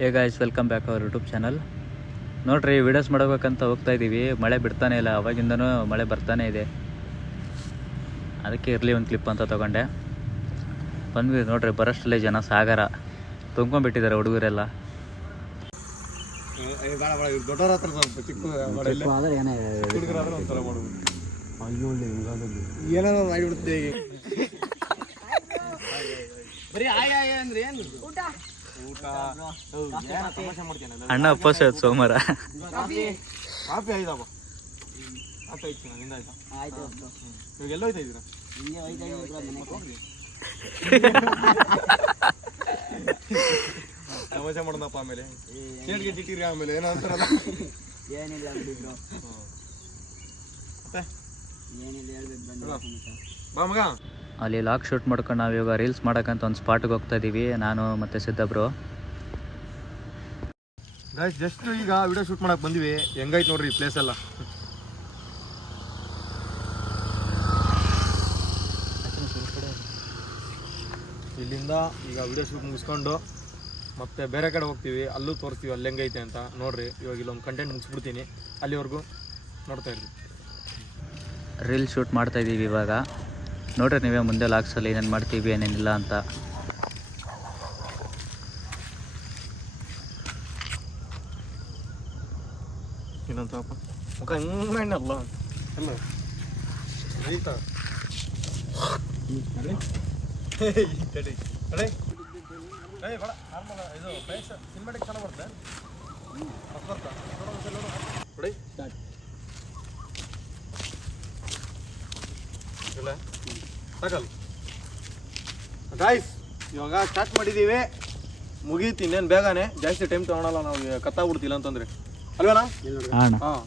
Hey guys, welcome back our YouTube channel. ನೋಡ್ರಿ, videos ಮಾಡಬೇಕಂತ ಹೋಗ್ತಾ ಇದ್ದೀವಿ. ಮಳೆ ಬಿಡ್ತಾನೆ ಇಲ್ಲ, ಅವಾಗಿಂದನೂ ಮಳೆ ಬರ್ತಾನೆ ಇದೆ. ಅದಕ್ಕೆ ಇರಲಿ ಒಂದು ಕ್ಲಿಪ್ ಅಂತ ತೊಗೊಂಡೆ ಬಂದ್ವಿ. ನೋಡ್ರಿ, ಬರೋಷ್ಟಲ್ಲೇ ಜನ ಸಾಗರ ತುಂಬ್ಕೊಂಡ್ಬಿಟ್ಟಿದ್ದಾರೆ ಹುಡುಗರೆಲ್ಲ. ಅಣ್ಣ ಉಪವಾಸ ಸೋಮವಾರ. ತಮಾಷೆ ಮಾಡೋಣಪ್ಪ. ಆಮೇಲೆ ಆಮೇಲೆ ಏನೋ ಅಂತಾರಲ್ಲ, ಅಲ್ಲಿ ಲಾಕ್ ಶೂಟ್ ಮಾಡ್ಕೊಂಡು ನಾವು ಇವಾಗ ರೀಲ್ಸ್ ಮಾಡೋಕ್ಕಂತ ಒಂದು ಸ್ಪಾಟ್ಗೆ ಹೋಗ್ತಾ ಇದ್ದೀವಿ, ನಾನು ಮತ್ತು ಸಿದ್ದಬ್ರು. ಗೈಸ್, ಜಸ್ಟ್ ಈಗ ವಿಡಿಯೋ ಶೂಟ್ ಮಾಡಕ್ಕೆ ಬಂದ್ವಿ. ಹೆಂಗೈತೆ ನೋಡ್ರಿ ಪ್ಲೇಸ್ ಎಲ್ಲ. ಇಲ್ಲಿಂದ ಈಗ ವಿಡಿಯೋ ಶೂಟ್ ಮುಗಿಸ್ಕೊಂಡು ಮತ್ತೆ ಬೇರೆ ಕಡೆ ಹೋಗ್ತೀವಿ, ಅಲ್ಲೂ ತೋರಿಸ್ತೀವಿ ಅಲ್ಲಿ ಹೆಂಗೈತೆ ಅಂತ. ನೋಡ್ರಿ, ಇವಾಗ ಇಲ್ಲೊಂದು ಕಂಟೆಂಟ್ ಮುಗಿಸ್ಬಿಡ್ತೀನಿ, ಅಲ್ಲಿವರೆಗೂ ನೋಡ್ತಾ ಇರ್ರಿ. ರೀಲ್ಸ್ ಶೂಟ್ ಮಾಡ್ತಾ ಇದ್ದೀವಿ ಇವಾಗ. ನೋಡ್ರಿ ನೀವೇ ಮುಂದೆ ಲಾಕ್ಸಲ್ಲಿ ಏನೇನು ಮಾಡ್ತೀವಿ ಏನೇನಿಲ್ಲ ಅಂತ. ಇನ್ನೊಂದಪ್ಪ ಮುಖ ಹಿಂಗಲ್ಲ ಎಲ್ಲ ರೈತ ಇದು ಬೈಕ್ ಸಿನಿಮಾಟಿಕ್ ಚೆನ್ನಾಗಿ ಬರುತ್ತೆ. ನೋಡಿ ಇಲ್ಲ ಸಾಕಲ್ಲ ಗಾಯ್ಸ್, ಇವಾಗ ಸ್ಟಾರ್ಟ್ ಮಾಡಿದ್ದೀವಿ, ಮುಗೀತು ಇನ್ನೇನು ಬೇಗನೆ. ಜಾಸ್ತಿ ಟೈಮ್ ತೊಗೊಳಲ್ಲ ನಾವು, ಕತ್ತಾಗ್ಬಿಡ್ತಿಲ್ಲ ಅಂತಂದ್ರೆ ಅಲ್ವೇನಾ? ಹಾಂ,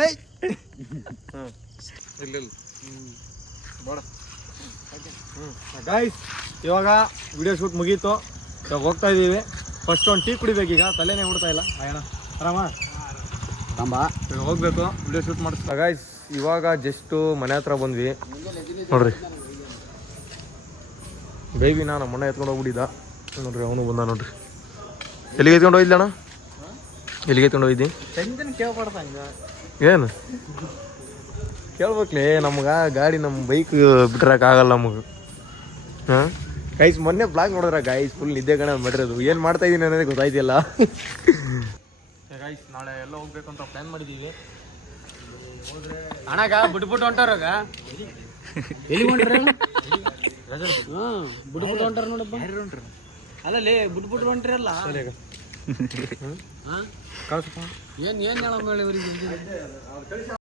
ಏಯ್ ಹಾಂ ಇಲ್ಲ ಬೇಡ. ಗಾಯ್ಸ್, ಇವಾಗ ವಿಡಿಯೋ ಶೂಟ್ ಮುಗೀತು, ಇವಾಗ ಹೋಗ್ತಾ ಇದ್ದೀವಿ. ಫಸ್ಟ್ ಒಂದು ಟೀ ಕುಡಿಬೇಕೀಗ, ತಲೆನೇ ಬಿಡ್ತಾ ಇಲ್ಲ. ಅಯ್ಯಣ ಆರಾಮ ತಂಬ, ಇವಾಗ ಹೋಗ್ಬೇಕು ವಿಡಿಯೋ ಶೂಟ್ ಮಾಡಿಸ್ತಾ. ಗಾಯ್ಸ್, ಇವಾಗ ಜಸ್ಟು ಮನೆ ಹತ್ರ ಬಂದ್ವಿ. ನೋಡ್ರಿ, ಬೇಬಿನ ನಮ್ಮ ಮನೆ ಎತ್ಕೊಂಡು ಹೋಗ್ಬಿಟ್ಟಿದ್ದ. ನೋಡ್ರಿ, ಅವನು ಬಂದ. ನೋಡ್ರಿ, ಎಲ್ಲಿಗೆ ಎತ್ಕೊಂಡು ಹೋಗಿದ್ದ ಅಣ್ಣ? ಎಲ್ಲಿಗೆ ಎತ್ಕೊಂಡು ಹೋಗಿದ್ದಿ? ಏನು ಕೇಳ್ಬೇಕ್ಲೇ ನಮ್ಗೆ? ಗಾಡಿ ನಮ್ಮ ಬೈಕ್ ಬಿಟ್ರಕ್ಕಾಗಲ್ಲ ನಮಗೆ. ಹಾಂ ಗೈಸ್, ಮೊನ್ನೆ ಬ್ಲಾಗ್ ನೋಡಿದ್ರ ಗಾಯ್ಸ್, ಫುಲ್ ನಿದ್ದೆ ಕಣ ಮಾಡಿರೋದು. ಏನು ಮಾಡ್ತಾ ಇದ್ದೀನಿ ಅನ್ನೋದೇ ಗೊತ್ತಾಯ್ತಿಲ್ಲ. ಗೈಸ್, ನಾಳೆ ಎಲ್ಲ ಹೋಗ್ಬೇಕು ಅಂತ ಪ್ಲ್ಯಾನ್ ಮಾಡಿದ್ದೀವಿ. ಅಣ್ಣಗ ಬಿಟ್ಬಿಟ್ಟು ಹೊಂಟಾರಾಗ ಎಲ್ಲಿ ಹೊಂಟ್ರಿ? ಬಿಟ್ಬಿಟ್ಟು ಹೊಂಟಾರ ನೋಡಪ್ಪ. ಅಲ್ಲೇ ಬಿಟ್ಬಿಟ್ಟು ಹೊಂಟ್ರಿ ಅಲ್ಲ. ಕಳ್ಸಪ್ಪ. ಏನ್ ಹೇಳಮ್ಮ ಇವರಿಗೆ?